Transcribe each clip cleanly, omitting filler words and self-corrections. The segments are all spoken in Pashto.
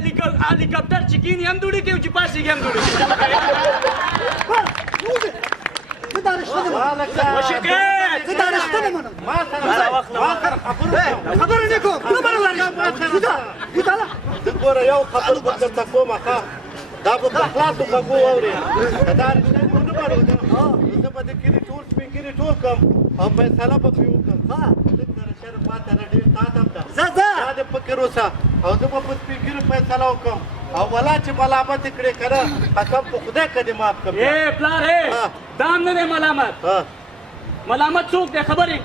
هلیکاپټر چې کیني هم دوړې کوي چې پاسېږي هم دوړې کوي زه دا رشته نه منم زه دا رشته نه منم خبره نه کوم خبره لري زه ګوره یو خبر به درته کوم ښه دا به په خلاصو غږو واورې که دا رشته دې ونه منو زه به د کلي ټول سپین ږیري ټول کړم او فیصله به پرې وکړم لږ سره شرم ماته نه ډېر تا ته ده ځه دا دې فکر اوسه او زه به په سپین ږیرو فیصله وکړم او ولا چې ملامت یې کړې که نه قسم په خدای که دې معاف کړم پلار دا هم نه دی ملامت څوک دی خبرې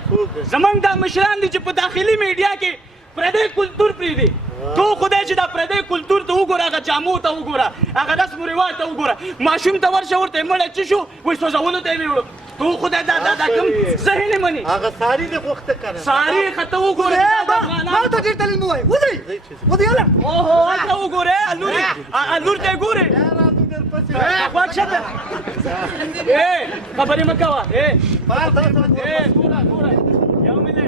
زمونږ دا مشران دي چې په داخلي میډیا کې پردی کلتور پرېږدي تو خدای چې دا پردی کلتور ته وګوره هغه جامو ته وګوره هغه رسم و رواج ته وګوره ماشوم ته ورشه ورته یې مړی څه شو وایي سوځولو ته یې ویوړو تو خدای دا کوم ذهن یې مني هغه ساري دې غوښته که نه ساري ښه ته وګوره ما ته ډېر دلیل مه وایه ودرې ودرې اوهو هلته وګورې لور ته یې ګورې غوږ شته خبرې مه کوه ګوره یو منټ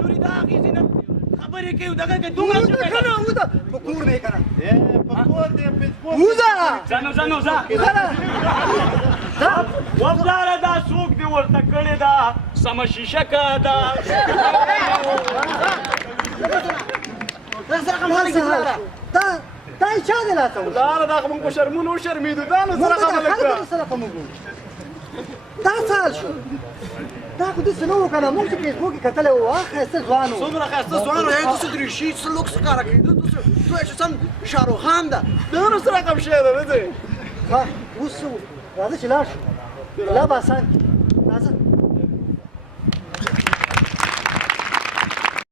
لورې دا اخیستې نه خبرې کوي دغه کوي دومره په کور نه یې که نه په کور دې فیسبوک وځه ځه نو ځه وپلاره دا څوک دې ورته کړې ده سمه شیشکه ده دا یې چا دی راته پلاره دا خو موږ په شرمونو وشرمېدو دا نو سره خبره کړه دا څه حال شو دا خو داسې نه وو که نه موږ چې فیسبوک یې کتلی وو ښایسته ځوان وو څومره ښایسته ځوان وو داسې دریشي څه لوکس ښکاره کوي داسې سم شاهرخ خان ده دا نو سره کوم شی ده نه دی ښه اوس څه راځه چې لاړ شو لا به اسان